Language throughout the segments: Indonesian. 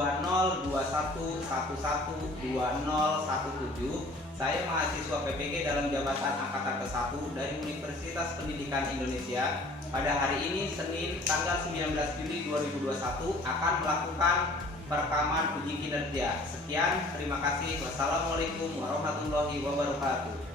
2017. Saya mahasiswa PPG dalam jabatan angkatan ke-1 dari Universitas Pendidikan Indonesia. Pada hari ini Senin tanggal 19 Juli 2021 akan melakukan perekaman uji kinerja. Sekian, terima kasih. Wassalamualaikum warahmatullahi wabarakatuh.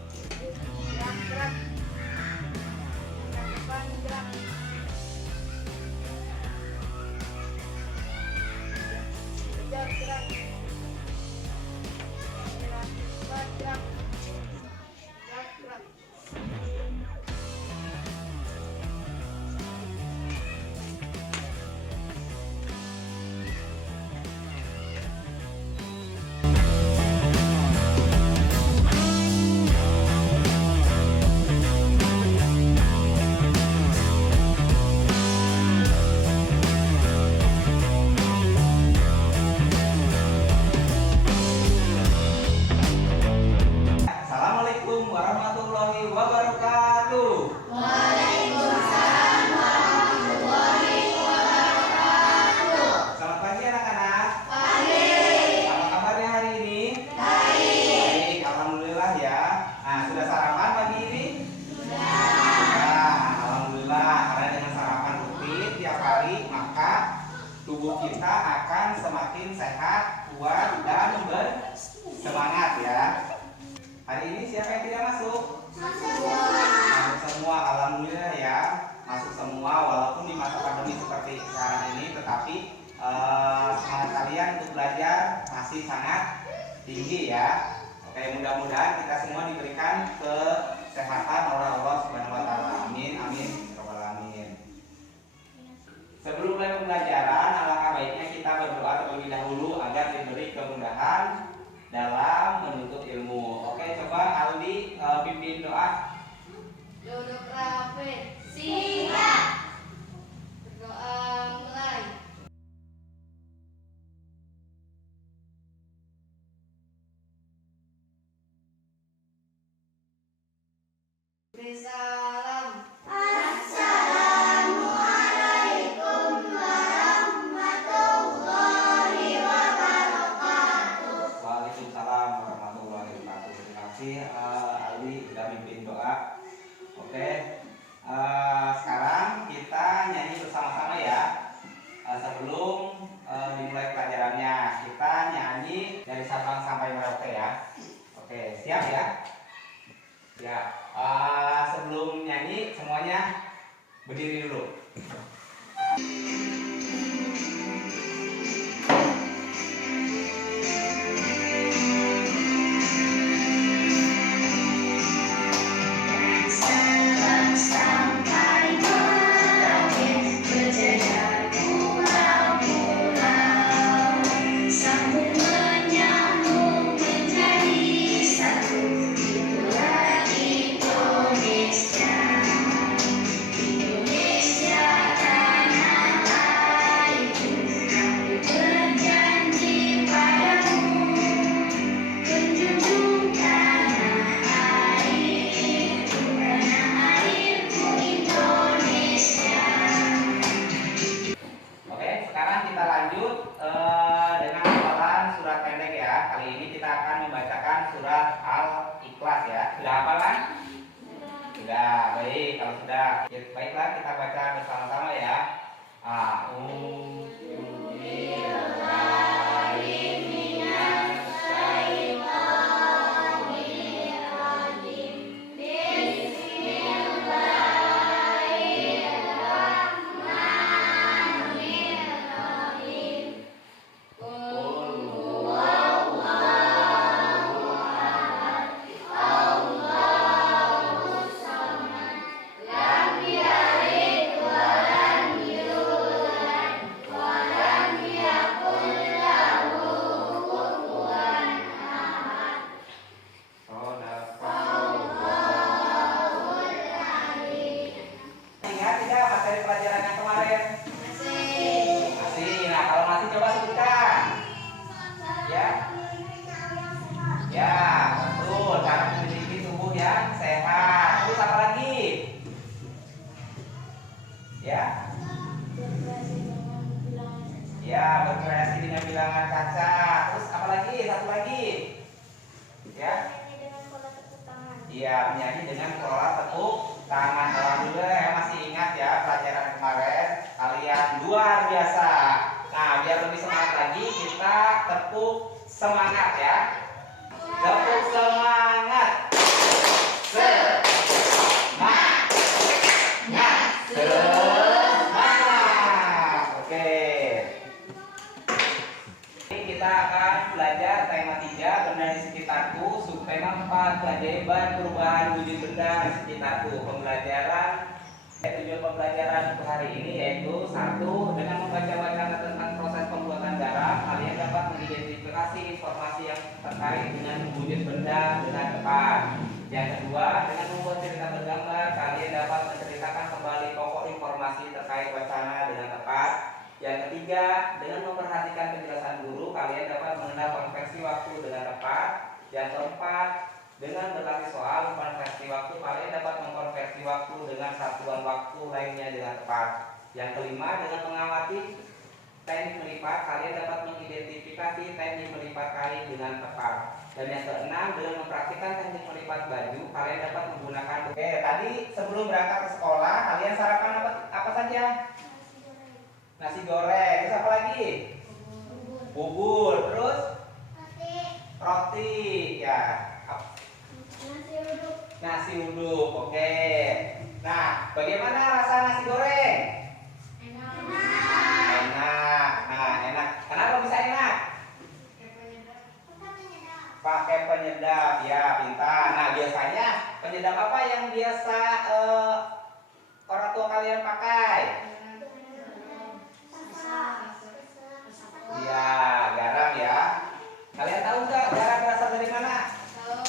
Warahmatullahi wabarakatuh. Waalaikumsalam warahmatullahi wabarakatuh. Selamat pagi anak-anak. Pagi. Apa kabarnya hari ini? Baik. Alhamdulillah ya. Nah, sudah sarapan pagi ini? Sudah. Nah, alhamdulillah, karena dengan sarapan rutin tiap hari maka tubuh kita akan semakin sehat, kuat dan bersemangat ya. Hari ini siapa yang tidak masuk? Masuk semua, alhamdulillah ya, masuk semua walaupun di masa pandemi seperti sekarang ini, tetapi semangat kalian untuk belajar masih sangat tinggi ya. Oke, mudah-mudahan kita semua diberikan kesehatan oleh Allah Subhanahu wa taala. Amin amin ya rabbal alamin. Sebelum mulai pembelajaran, alangkah baiknya kita berdoa terlebih dahulu agar diberi kemudahan dalam menuntut ilmu. Oke, coba Aldi pimpin doa. Duduk rapi. Siap. Berdoa mulai. Beri salam. Assalamualaikum warahmatullahi wabarakatuh. Waalaikumsalam warahmatullahi wabarakatuh. Terima kasih Aldi sudah pimpin doa. Oke, sekarang kita nyanyi bersama-sama ya. Sebelum dimulai pelajarannya, kita nyanyi dari Sabang sampai Merauke ya. Oke, siap ya? Ya. Sebelum nyanyi semuanya berdiri dulu. Surat Al-Ikhlas ya. Sudah hafal kan? Sudah, baik. Kalau sudah, baiklah kita baca bersama-sama ya. Lam yalid wa lam yulad. hiasi dengan bilangan kaca. Terus apa lagi? Satu lagi. Ya. Dengan pola tepuk tangan. Iya, menyanyi dengan pola tepuk tangan. Alhamdulillah ya masih ingat ya pelajaran kemarin. Kalian luar biasa. Nah, biar lebih semangat lagi kita tepuk semangat ya. Tepuk semangat. Kita akan belajar tema 3 benda di sekitarku, subtema 4 keajaiban perubahan wujud benda di sekitarku. Tujuan pembelajaran untuk hari ini yaitu 1. Dengan membaca wacana tentang proses pembuatan garam, kalian dapat mengidentifikasi informasi yang terkait dengan wujud benda dengan tepat. Yang kedua, dengan membuat cerita bergambar, kalian dapat menceritakan kembali pokok informasi terkait wacana dengan tepat. Yang ketiga, dengan memperhatikan penjelasan guru, kalian dapat mengenal konversi waktu dengan tepat. Yang keempat, dengan berlatih soal konversi waktu, kalian dapat mengkonversi waktu dengan satuan waktu lainnya dengan tepat. Yang kelima, dengan mengamati teknik melipat, kalian dapat mengidentifikasi teknik melipat kain dengan tepat. Dan yang keenam, dengan mempraktikkan teknik melipat baju, kalian dapat menggunakan. Oke, tadi sebelum berangkat ke sekolah, kalian sarapan apa saja? Nasi goreng. Terus apa lagi? Bubur. Terus? Roti. Ya. Nasi uduk. Oke. Nah, bagaimana rasa nasi goreng? Enak. Nah, enak. Kenapa bisa enak? Pakai penyedap. Ya, pintar. Nah, biasanya penyedap apa yang biasa orang tua kalian pakai? Iya, garam ya. Kalian tahu nggak garam berasal dari mana? Tahu.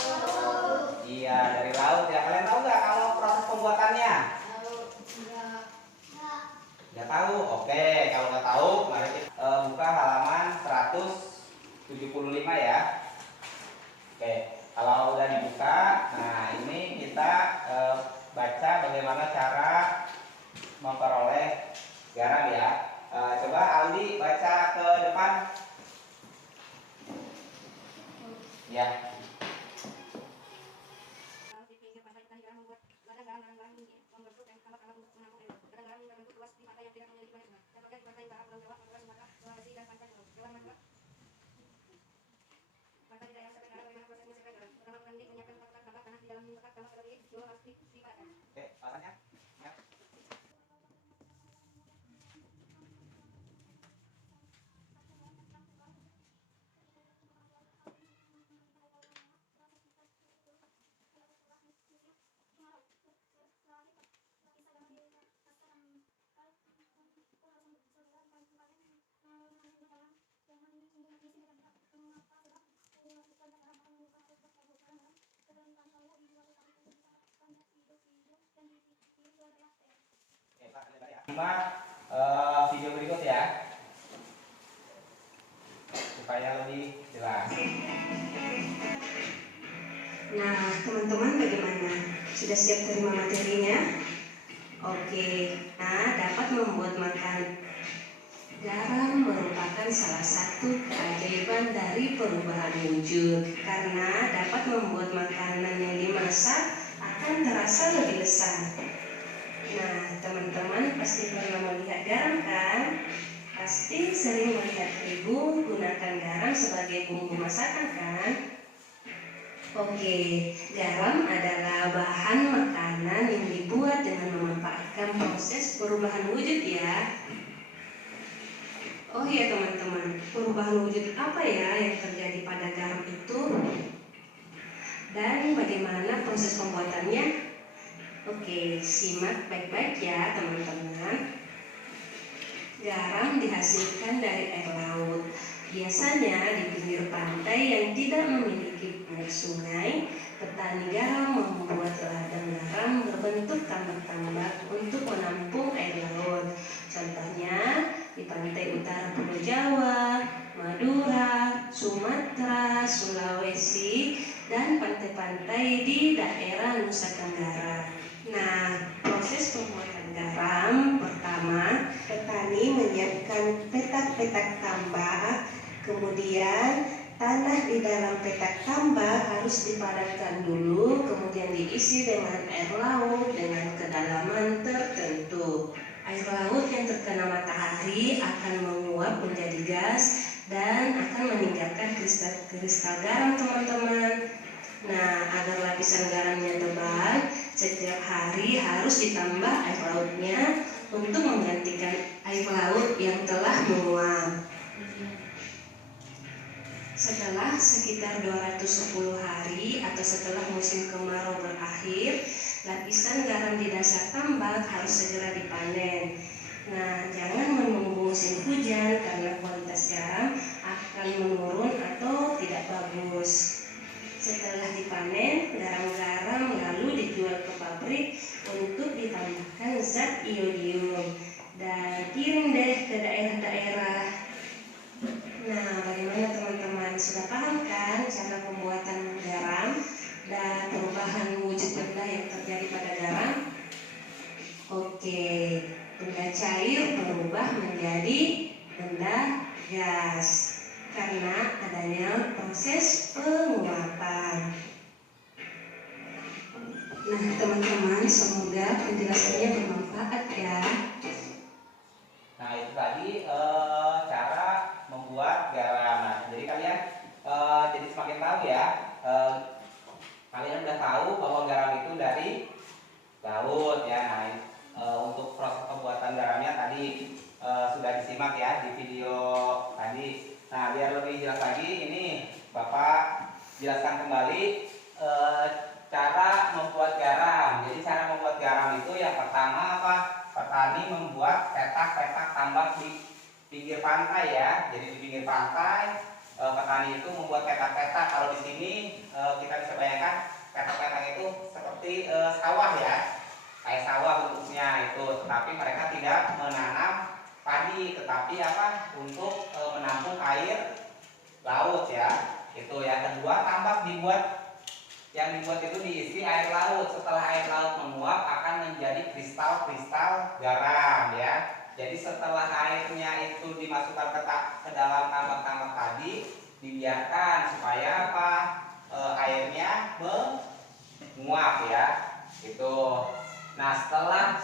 Iya, dari laut ya. Kalian tahu nggak kalau proses pembuatannya? Tahu. Nggak tahu? Oke, kalau nggak tahu, mari kita buka halaman 175 ya. Oke, kalau udah dibuka, nah ini kita baca bagaimana cara memperoleh garam ya. Coba Aldi baca ke depan. Ya. Oke, alasannya? Ya. Oke, Pak, lebar ya. Simak video berikut ya, supaya lebih jelas. Nah, teman-teman bagaimana? Sudah siap terima materinya? Oke, nah dapat membuat makan. Garam merupakan salah satu keajaiban dari perubahan wujud karena dapat membuat makanan yang dimasak akan terasa lebih lezat. Nah, teman-teman pasti pernah melihat garam kan? Pasti sering melihat ibu gunakan garam sebagai bumbu masakan kan? Oke, garam adalah bahan makanan yang dibuat dengan memanfaatkan proses perubahan wujud ya. Oh iya teman-teman, perubahan wujud apa ya yang terjadi pada garam itu? Dan bagaimana proses pembuatannya? Oke, simak baik-baik ya teman-teman. Garam dihasilkan dari air laut. Biasanya di pinggir pantai yang tidak memiliki air sungai, petani garam membuat ladang garam berbentuk tambak-tambak untuk menampung air laut. Contohnya di pantai utara Pulau Jawa, Madura, Sumatera, Sulawesi, dan pantai-pantai di daerah Nusa Tenggara. Nah, proses pembuatan garam pertama, petani menyiapkan petak-petak tambak, kemudian tanah di dalam petak tambak harus dipadatkan dulu, kemudian diisi dengan air laut dengan kedalaman tertentu. Air laut yang terkena matahari akan menguap menjadi gas dan akan meninggalkan kristal-kristal garam, teman-teman. Nah, agar lapisan garamnya tebal, setiap hari harus ditambah air lautnya untuk menggantikan air laut yang telah menguap. Setelah sekitar 210 hari atau setelah musim kemarau berakhir, lapisan garam di dasar tambak harus segera dipanen. Nah, jangan menunggu musim hujan karena kualitas garam akan menurun atau tidak bagus. Setelah dipanen, garam-garam lalu dijual ke pabrik untuk ditambahkan zat iodium dan kirim deh ke daerah-daerah. Nah, bagaimana teman-teman? Sudah paham kan cara pembuatan garam dan perubahan wujud benda yang terjadi pada garam? Oke, benda cair berubah menjadi benda gas karena adanya proses penguapan. Nah, teman-teman, semoga penjelasannya bermanfaat ya. Nah, itu tadi cara membuat garam. Nah, jadi kalian jadi semakin tahu ya. Kalian udah tahu bahwa garam itu dari laut ya. Nah, untuk proses pembuatan garamnya tadi sudah disimak ya di video tadi. Nah, biar lebih jelas lagi, ini Bapak jelaskan kembali cara membuat garam. Jadi cara membuat garam itu yang pertama apa? Petani membuat petak-petak tambak di pinggir pantai ya. Jadi di pinggir pantai petani itu membuat petak-petak. Kalau di sini kita bisa bayangkan petak-petak itu seperti sawah ya, kayak sawah bentuknya itu. Tetapi mereka tidak menanam padi, tetapi apa? Untuk menampung air laut ya. Itu yang kedua, tambak yang dibuat itu diisi air laut. Setelah air laut menguap akan menjadi kristal-kristal garam ya. Jadi setelah airnya itu dimasukkan ke dalam tambak-tambak tadi, dibiarkan supaya apa? Airnya menguap ya. Itu. Nah, setelah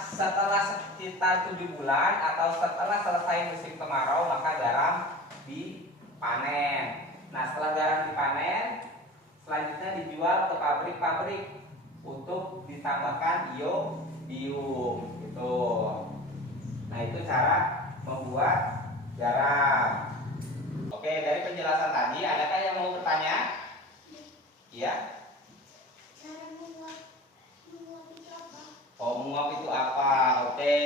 sekitar 7 bulan atau setelah selesai musim kemarau, maka garam dipanen. Nah, setelah garam dipanen, selanjutnya dijual ke pabrik-pabrik untuk ditambahkan iodium gitu. Nah, itu cara membuat garam. Oke, dari penjelasan tadi, adakah yang mau bertanya? Iya? Cara menguap itu apa? Oh, menguap itu apa? Oke.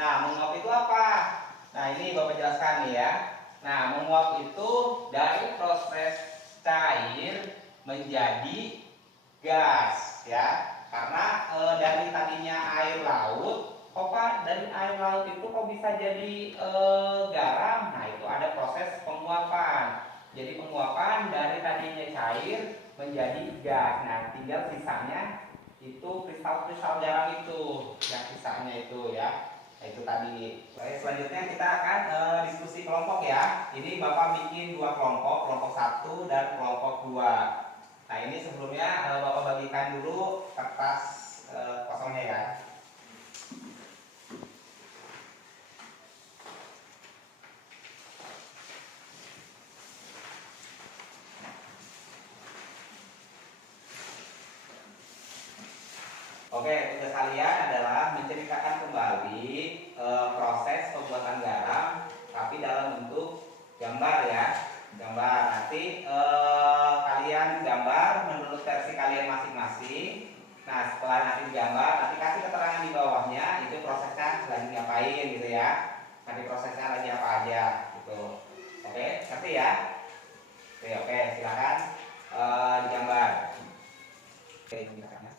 Nah, menguap itu apa? Nah, ini Bapak jelaskan nih ya. Nah, menguap itu dari proses cair menjadi gas ya. Karena dari tadinya air laut, kok Pak, dari air laut itu kok bisa jadi garam? Nah, itu ada proses penguapan. Jadi penguapan dari tadinya cair menjadi gas. Nah, tinggal sisanya itu kristal-kristal garam itu, yang sisanya itu ya. Nah, itu tadi. Oke, selanjutnya kita akan diskusi kelompok ya. Ini Bapak bikin 2 kelompok, kelompok 1 dan kelompok 2. Nah, ini sebelumnya Bapak bagikan dulu kertas kosongnya ya. Oke, tugas kalian adalah menceritakan kembali proses pembuatan garam, tapi dalam bentuk gambar ya. Gambar. Nanti kalian gambar menurut versi kalian masing-masing. Nah, setelah nanti digambar, nanti kasih keterangan di bawahnya itu prosesnya lagi ngapain gitu ya. Nanti prosesnya lagi apa aja gitu. Oke, ngerti ya? Oke, silakan digambar. Oke, silakan ya.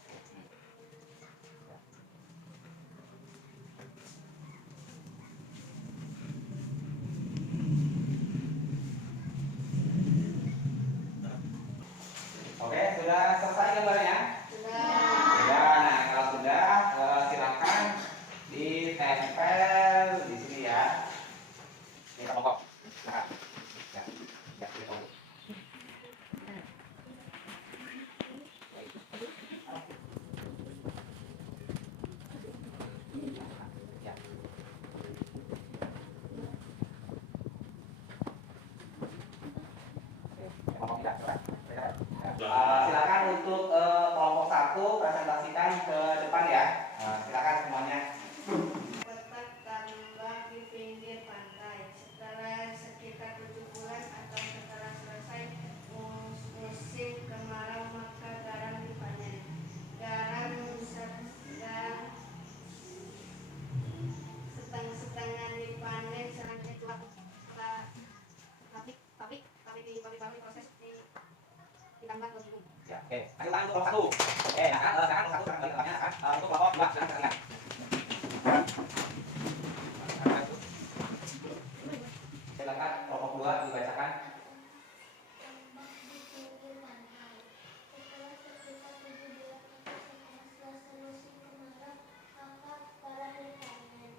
Oke, sudah selesai gambarnya? Sudah. Nah, kalau sudah, Silakan untuk kelompok 1 presentasikan ke depan ya. Silakan semuanya. Letak tambak di pinggir pantai. Setelah sekitar 7 bulan atau setelah selesai musim kemarau, maka garam dipanen. Garam setengah dipanen selanjutnya tapi proses ditambah lebih. Ya, oke. Ayo tangan untuk kelompok 1. Oke, nah sekarang kelompok 1 sekarang balik ke belakangnya, untuk kelompok 2 silakan. Silakan kelompok 2 dibacakan. Tambak di pinggir pantai. Setelah sekitar 7 bulan atau setelah musim kemarau, maka garam dipanen.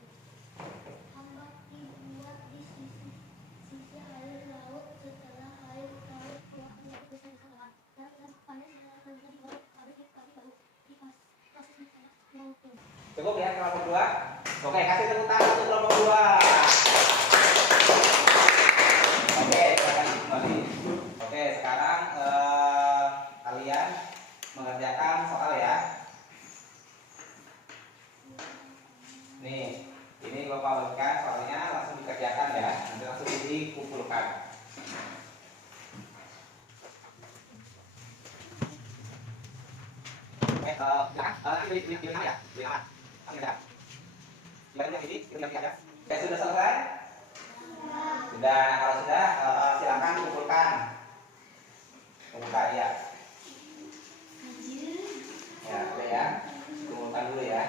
Tambak dibuat di sisi air laut. Setelah air laut keluar menjadi besar kesalahan. Garam panen selanjutnya dibawa ke pabrik baru diprosesnya mungkin. Cukup ya kelompok 2. Oke, kasih tepuk tangan untuk kelompok 2. Oke, silakan kembali. Oke, sekarang kalian mengerjakan soal ya. Nih, ini Bapak berikan soalnya, langsung dikerjakan ya. Nanti langsung dikumpulkan. Silakan, ya. Silakan ini, aja. Oke, sudah selesai? Sudah. Nah, kalau sudah, silakan kumpulkan. Kumpulkan ya. Ya, udah ya. Kumpulkan dulu ya.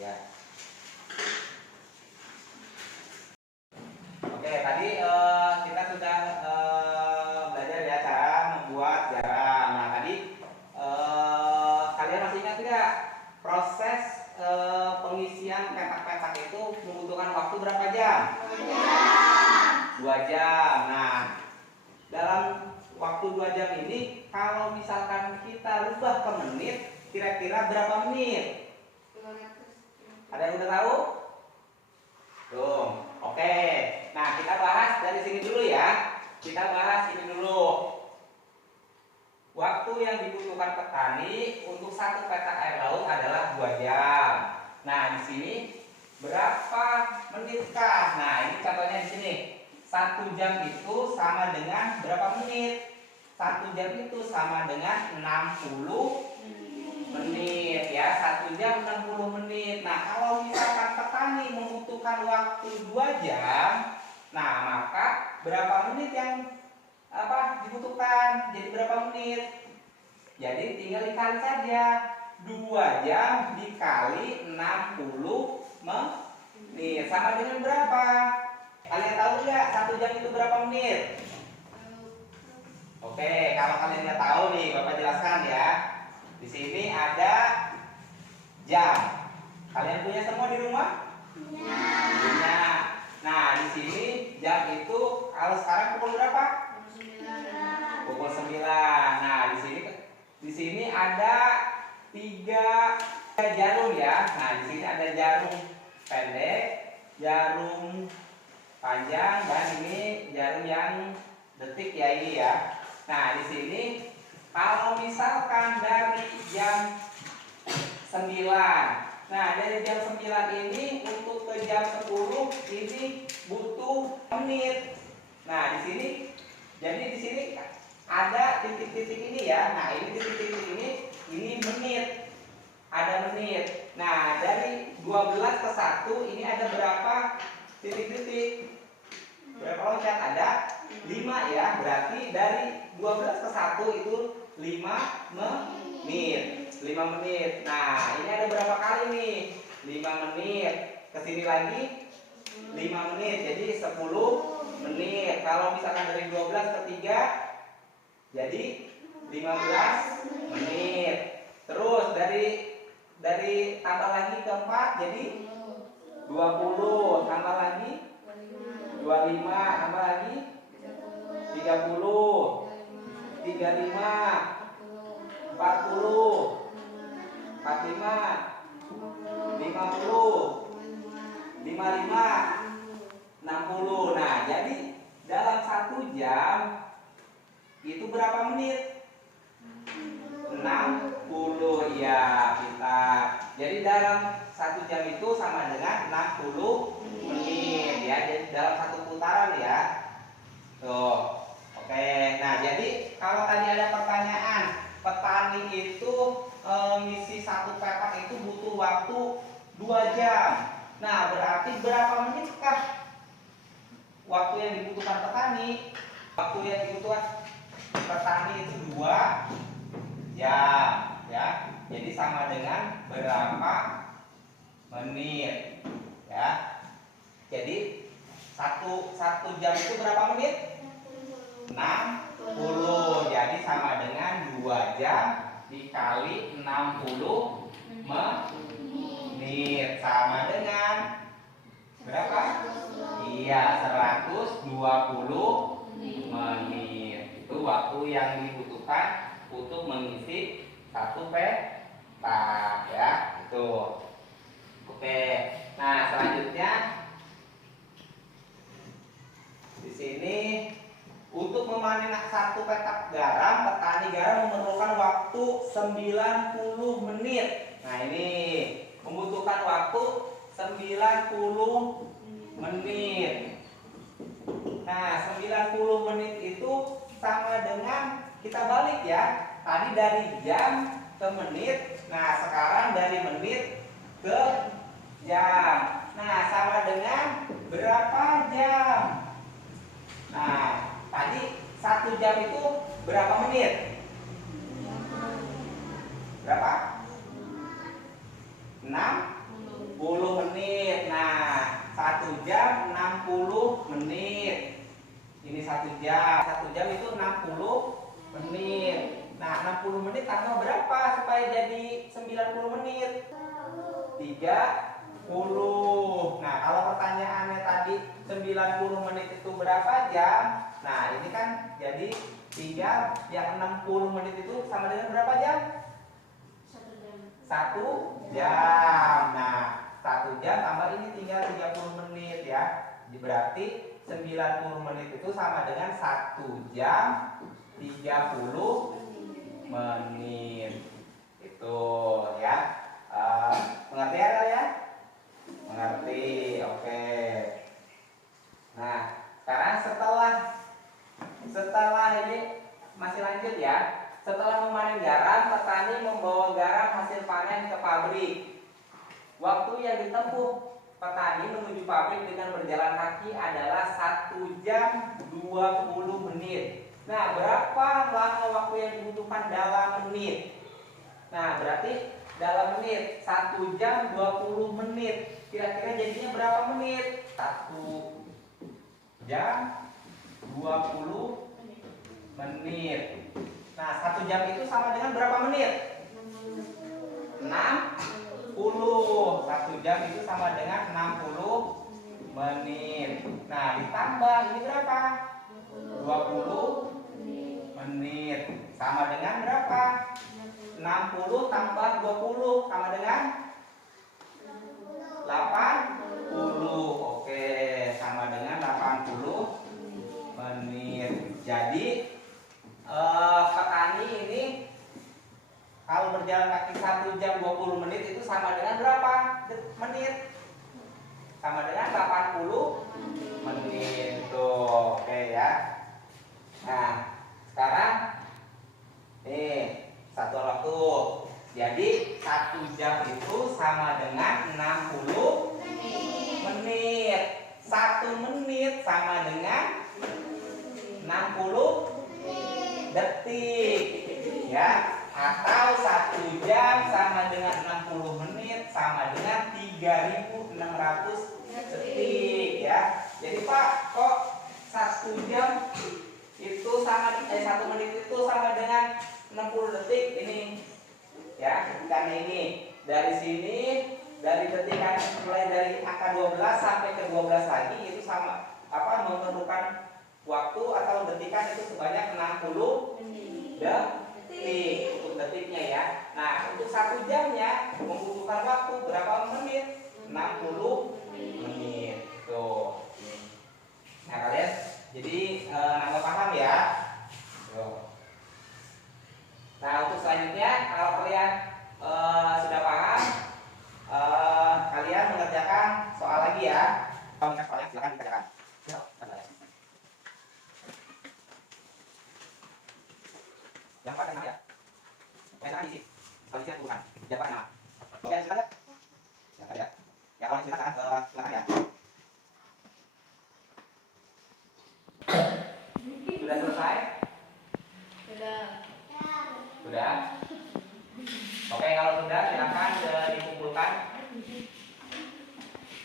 Ya. Oke, tadi kita sudah belajar ya cara membuat garam. Nah, tadi kalian masih ingat tidak proses pengisian petak-petak itu membutuhkan waktu berapa jam? 2 jam. Nah, dalam waktu 2 jam ini kalau misalkan kita rubah ke menit, kira-kira berapa menit? Ada yang udah tahu? Belum. Oke. Nah, kita bahas dari sini dulu ya. Kita bahas ini dulu. Waktu yang dibutuhkan petani untuk 1 petak air laut adalah 2 jam. Nah, di sini berapa menitkah? Nah, ini contohnya di sini. 1 jam itu sama dengan berapa menit? 1 jam itu sama dengan 60 menit ya. 1 jam 60 menit. Nah, kalau misalkan petani membutuhkan waktu 2 jam, nah maka berapa menit yang dibutuhkan? Jadi berapa menit? Jadi tinggal dikali saja. 2 jam dikali 60 menit sama dengan berapa? Kalian tahu nggak 1 jam itu berapa menit? Oke, kalau kalian nggak tahu nih, Bapak jelaskan ya. Di sini ada jam. Kalian punya semua di rumah? Punya. Nah, di sini jam itu kalau sekarang pukul berapa? Pukul 9. Nah, di sini ada 3 jarum ya. Nah, di sini ada jarum pendek, jarum panjang, dan ini jarum yang detik ya ini ya. Nah, di sini kalau misalkan dari jam 9, nah dari jam 9 ini untuk ke jam 10 ini butuh menit. Nah, di sini jadi di sini ada titik-titik ini ya. Nah, ini titik-titik ini menit. Ada menit. Nah, dari 12 ke 1 ini ada berapa titik-titik? Berapa loncat? Ada 5 ya. Berarti dari 12 ke 1 itu 5 menit. 5 menit. Nah, ini ada berapa kali nih? 5 menit. Kesini lagi 5 menit. Jadi 10 menit. Kalau misalkan dari 12 ke 3 jadi 15 menit. Terus dari tambah lagi ke 4 jadi 20. Tambah lagi 25. Tambah lagi 30. 35, 40, 45, 50, 55, 60. Nah, jadi menit? 60 ya, kita. Jadi dalam 1 jam itu sama dengan 60 menit ya. Jadi dalam 1 putaran ya. Tuh. Oke. Nah, jadi kalau tadi ada pertanyaan, petani itu ngisi 1 petak itu butuh waktu 2 jam. Nah, berarti berapa menitkah waktu yang dibutuhkan petani? Waktu yang dibutuhkan petani itu 2 jam ya. Jadi sama dengan berapa menit ya. Jadi satu jam itu berapa menit? 60. Jadi sama dengan 2 jam dikali 60 menit sama dengan berapa? Iya, 120 menit. Itu waktu yang dibutuhkan untuk mengisi 1 petak ya. Itu. Oke. Nah, selanjutnya di sini untuk memanen 1 petak garam, petani garam memerlukan waktu 90 menit. Nah, ini membutuhkan waktu 90 menit. Nah, 90 menit itu sama dengan, kita balik ya. Tadi dari jam ke menit. Nah, sekarang dari menit ke jam. Nah, sama dengan berapa jam? Nah, tadi 1 jam itu berapa menit? Berapa? 60 menit. Nah, 1 jam 60 menit. Ini 1 jam. 1 jam itu 60 menit. Nah, 60 menit tambah berapa supaya jadi 90 menit? 30. Nah, kalau pertanyaannya tadi 90 menit itu berapa jam? Nah, ini kan jadi tinggal yang 60 menit itu sama dengan berapa jam? 1 jam. Nah, 1 jam tambah ini tinggal 30 menit ya. Jadi berarti 90 menit itu sama dengan 1 jam 30 menit. Itu ya. Mengerti ya? Mengerti. Oke. Nah, sekarang setelah ini masih lanjut ya. Setelah memanen garam, petani membawa garam hasil panen ke pabrik. Waktu yang ditempuh petani menuju pabrik dengan berjalan kaki adalah 1 jam 20 menit. Nah, berapa lama waktu yang dibutuhkan dalam menit? Nah, berarti dalam menit 1 jam 20 menit. Kira-kira jadinya berapa menit? 1 jam 20 menit. Nah, 1 jam itu sama dengan berapa menit? 60. 1 jam itu sama dengan 60 menit. Nah, ditambah ini berapa? 20 menit. Sama dengan berapa? 60 tambah 20 sama dengan 80. Oke, sama dengan 80 menit. Jadi petani ini kalau berjalan kaki 1 jam 20 menit itu sama dengan berapa menit? Sama dengan 80 menit. Tuh, oke ya. Nah, sekarang nih satu waktu. Jadi 1 jam itu sama dengan 60 menit. 1 menit sama dengan 60 detik ya. Atau 1 jam sama dengan 60 menit sama dengan 3600 detik ya. Jadi Pak, kok 1 jam itu sama 1 menit itu sama dengan 60 detik ini ya. Karena ini dari sini, dari detikan mulai dari angka 12 sampai ke 12 lagi itu sama memerlukan waktu atau detikan itu sebanyak 60 detik untuk detiknya ya. Nah, untuk 1 jamnya membutuhkan waktu berapa menit? 60 menit. Tuh. Nah, kalian jadi nambah paham ya. Tuh. Sudah selesai? Ya. Sudah? Oke, kalau sudah silakan dikumpulkan.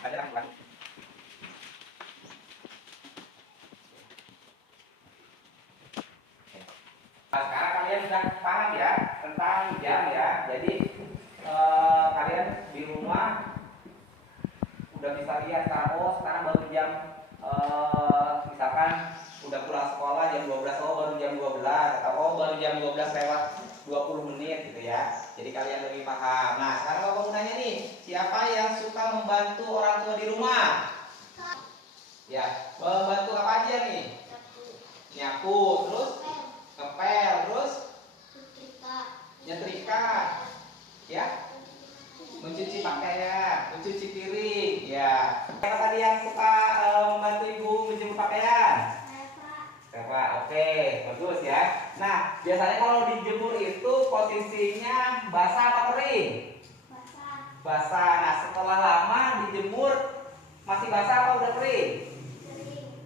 Aja lakukan. Nah, sekarang kalian sudah paham ya tentang jam ya. Jadi kalian di rumah udah bisa lihat sekarang, oh sekarang baru jam misalkan udah pulang sekolah jam 12, oh baru jam 12, atau oh baru jam 12 lewat 20 menit gitu ya. Jadi kalian lebih paham. Nah, sekarang Bapak mau nanya nih, siapa yang suka membantu orang tua di rumah? Ya, membantu apa aja nih? Nyapu, terus ngepel, terus nyetrika, ya, mencuci pakaian, mencuci piring, ya. Siapa tadi yang suka membantu ibu menjemur pakaian? Reva, oke, bagus ya. Nah, biasanya kalau dijemur itu posisinya basah apa kering? Basah. Nah, setelah lama dijemur masih basah apa udah kering?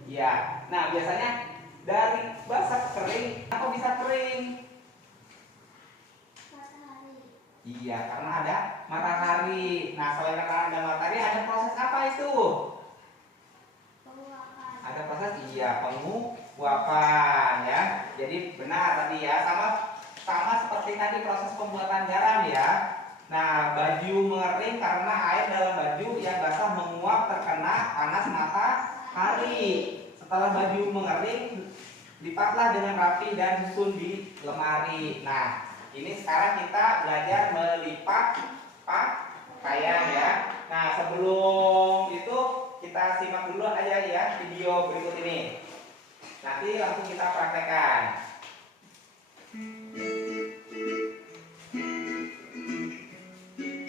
Ya. Nah, biasanya dari basah ke kering, apa bisa kering? Iya, karena ada matahari. Nah, selain karena ada matahari, ada proses apa itu? Ada proses penguapan ya. Jadi benar tadi ya, sama seperti tadi proses pembuatan garam ya. Nah, baju mengering karena air dalam baju yang basah menguap terkena panas matahari. Setelah baju mengering, lipatlah dengan rapi dan susun di lemari. Nah, ini sekarang kita belajar melipat pakaian ya. Nah, sebelum itu kita simak dulu aja ya video berikut ini. Nanti langsung kita praktekkan.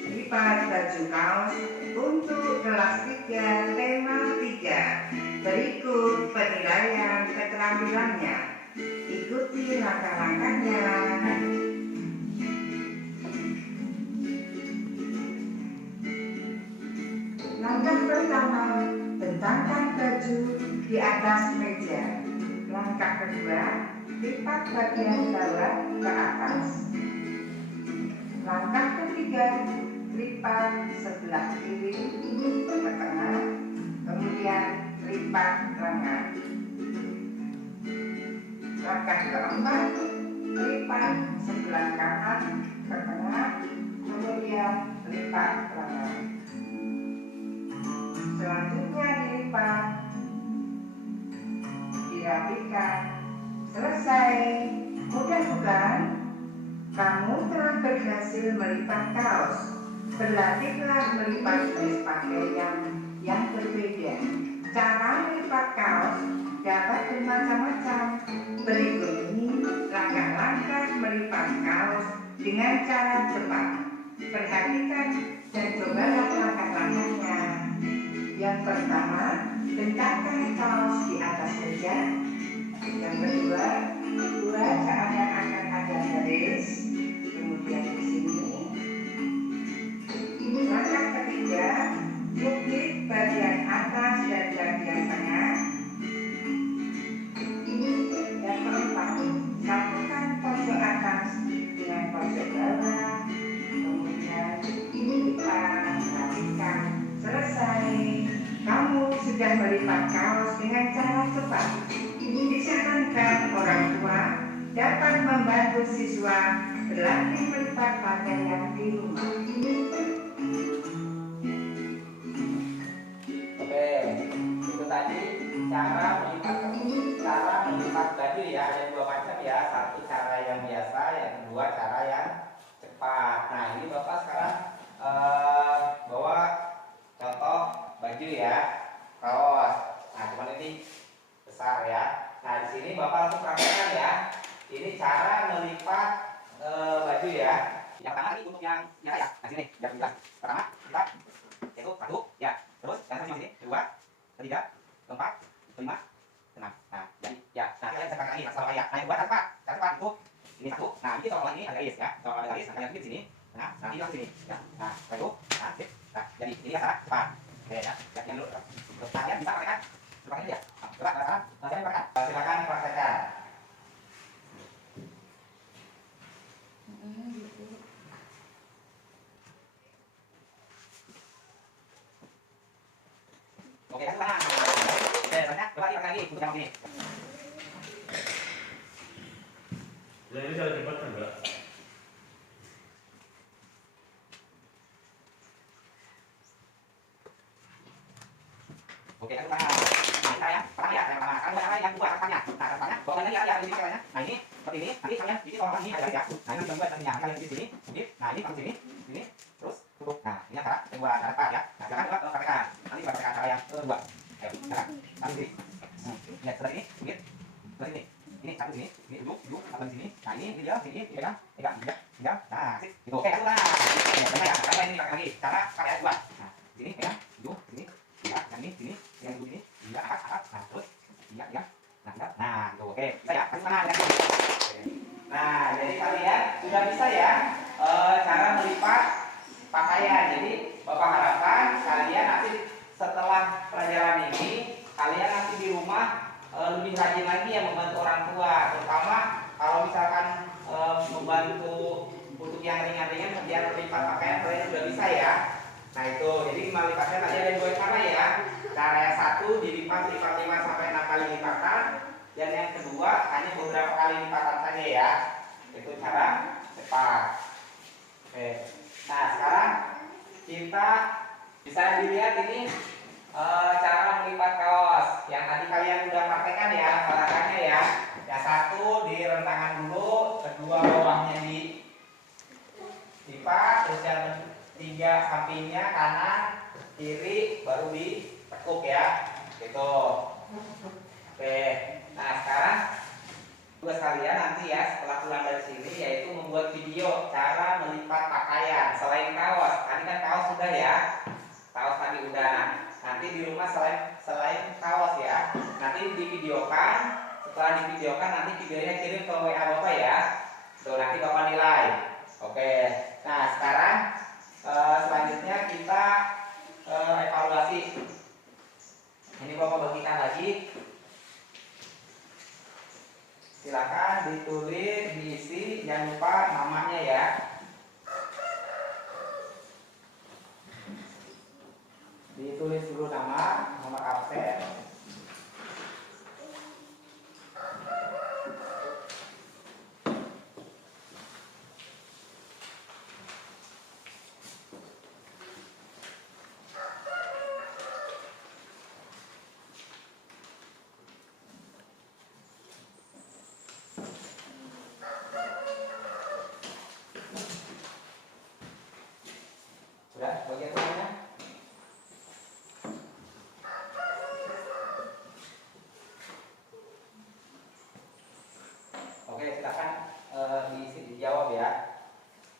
Lipat baju kaos untuk kelas 3 tema 3. Berikut penilaian keterampilannya. Ikuti langkah-langkahnya. Langkah pertama, bentangkan baju di atas meja. Langkah kedua, lipat bagian bawah ke atas. Langkah ketiga, lipat sebelah kiri ke tengah, kemudian lipat lengan. Langkah keempat, lipat sebelah kanan ke tengah, kemudian lipat lengan. Selanjutnya dilipat, dirapikan. Selesai. Mudah bukan? Kamu telah berhasil melipat kaos. Berlatihlah melipat jenis pakaian yang berbeda. Cara melipat kaos dapat bermacam-macam. Berikut ini langkah-langkah melipat kaos dengan cara cepat. Perhatikan dan cobalah langkah-langkahnya. Yang pertama, bentangkan kaos di atas meja. Yang kedua, buat seakan-akan ada garis, kemudian di sini. Langkah ketiga, jepit bagian atas dan bagian tengah. Yang keempat, satukan pojok atas dengan pojok bawah, kemudian lipat, rapikan. Selesai. Kamu sudah melipat kaos dengan cara cepat. Disarankan orang tua dapat membantu siswa berlatih melipat pakaian di rumah. Oke, itu tadi cara melipat baju ya. Ada dua macam ya. Satu cara yang biasa, yang kedua cara yang cepat. Nah, ini Bapak sekarang bawa contoh baju ya, kaos. Nah, cuman ini besar ya. Nah, di sini Bapak langsung praktekkan ya. Ini cara melipat baju ya. Yang pertama ini untuk yang nyata ya. Nah, sini biar jelas. Pertama, kita itu satu ya. Terus yang sini dua, ketiga, keempat, kelima, keenam. Nah, jadi ya. Nah, kalian bisa pakai lagi masalah ya. Nah, yang kedua cara cepat itu ini satu. Nah, ini soal ini ada garis ya. Soal ada garis, nah, di sini. Nah, nanti langsung sini ya. Nah, itu. Nah, sip. Nah, jadi ini cara cepat. Oke ya. Lihat dulu. Terus kalian bisa praktekkan. Praktekkan ya. Coba silakan praktekkan. Coba lagi, untuk yang ini. Ya ini jangan cepat kan, Mbak? Oke, kan tangan. Nah, kita ya, pertama ya, yang pertama. Kan yang kedua rantangnya. Nah, rantangnya, bawa ini ya, ini caranya. Nah, ini seperti ini. Nanti kalian ini kalau ini ada ya. Nah, ini juga tadinya kalian di sini. Ini, nah ini taruh sini, ini, terus tutup. Nah, ini cara kedua, cara empat ya. Nah, silakan coba praktekkan. Nanti praktekkan cara yang kedua. Ayo, silakan. Taruh sini. Lihat seperti ini, ini, seperti ini. Ini satu sini, ini duduk, apa di sini. Nah, ini dia, sini, pegang, pegang. Nah, sip. Itu oke, satu lah. Ya, benar ya. Cara ini pakai lagi. Cara pakai dua. Nah, sini, pegang, duduk, sini. Ya, yang ini sini, yang dulu ini, ya, atas, nah terus, ya, nah, itu oke, bisa ya, kasih tangan ya. Nah, jadi kalian sudah bisa ya cara melipat pakaian. Jadi Bapak harapkan kalian nanti setelah pelajaran ini, kalian nanti di rumah lebih rajin lagi ya membantu orang tua, terutama kalau misalkan membantu untuk yang ringan-ringan kerjaan melipat pakaian kalian sudah bisa ya. Nah itu, jadi melipatnya tadi ada dua cara ya. Cara yang satu dilipat 5 sampai 6 kali lipatan, dan yang kedua hanya beberapa kali lipatan saja ya. Itu cara cepat. Oke. Nah sekarang kita bisa dilihat ini cara melipat kaos. Yang tadi kalian sudah praktekkan ya, gerakannya ya. Yang satu di rentangan dulu, kedua bawahnya dilipat, terus yang tiga sampingnya kanan kiri baru ditekuk ya gitu. Oke, nah sekarang tugas kalian nanti ya setelah pulang dari sini yaitu membuat video cara melipat pakaian selain kaos. Tadi kan kaos sudah ya, kaos tadi udah. Nanti di rumah selain kaos ya, nanti divideokan. Setelah divideokan nanti videonya kirim ke WA Bapak ya. Tuh nanti Bapak nilai. Oke, nah sekarang selanjutnya kita evaluasi. Ini Bapak bagikan lagi. Silakan ditulis, diisi, jangan lupa namanya ya. Ditulis dulu nama absen. Sudah bagian semuanya? Oke, silakan dijawab ya.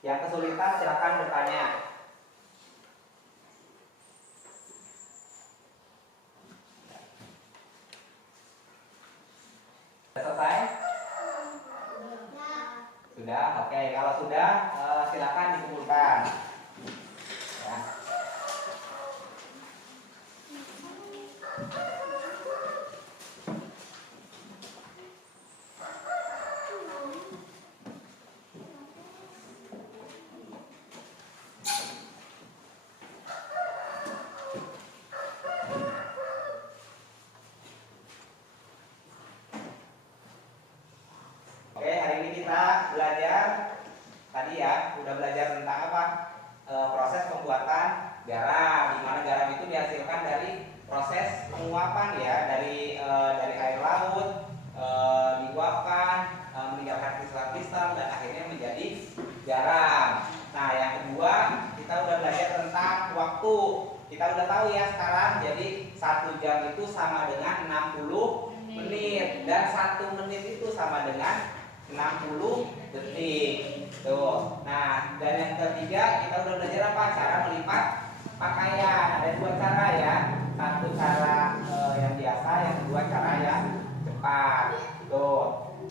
Yang kesulitan silakan bertanya. Sudah selesai? Sudah, oke. Kalau sudah, silakan dikumpulkan. Ya. Oke, hari ini kita belajar tadi ya, udah belajar tentang apa? Proses pembuatan garam, di mana garam itu dihasilkan dari proses penguapan ya, dari air laut, diuapkan, meninggalkan kristal-kristal dan akhirnya menjadi garam. Nah, yang kedua kita udah belajar tentang waktu. Kita udah tahu ya sekarang, jadi 1 jam itu sama dengan 60 menit dan 1 menit itu sama dengan 60 detik. Tuh. Nah, dan yang ketiga kita udah belajar apa? Cara melipat pakaian. Ada 2 cara ya. Satu cara yang biasa, yang kedua cara yang cepat. Tuh.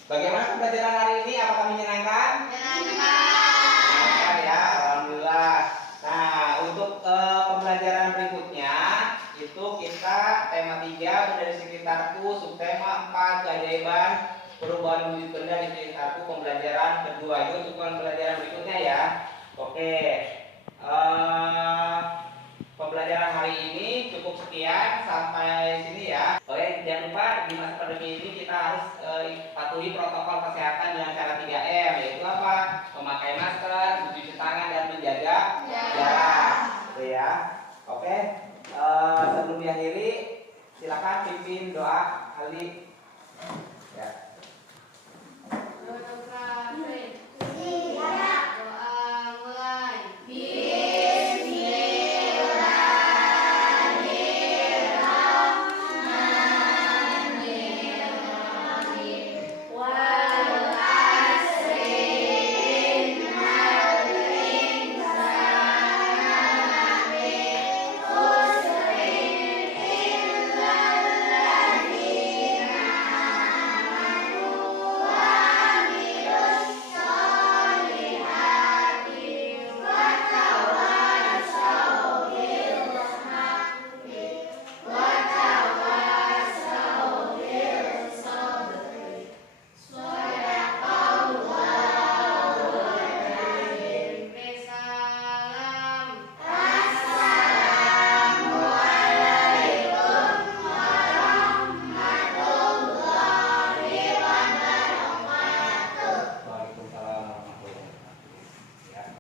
Bagaimana pembelajaran hari ini? Apakah menyenangkan? Menyenangkan ya. Alhamdulillah. Nah, untuk pembelajaran berikutnya itu kita tema 3 dari sekitarku, subtema 4 keajaiban perubahan wujud benda di sekitarku, pembelajaran kedua. Itu untuk pembelajaran berikutnya ya. Oke. pembelajaran hari ini cukup sekian sampai sini ya. Oke, jangan lupa di masa pandemi ini kita harus patuhi protokol kesehatan dengan cara 3M, yaitu apa? Memakai masker, mencuci tangan dan menjaga jarak. Gitu ya. Oke. Sebelum diakhiri, silakan pimpin doa Ali. Ya.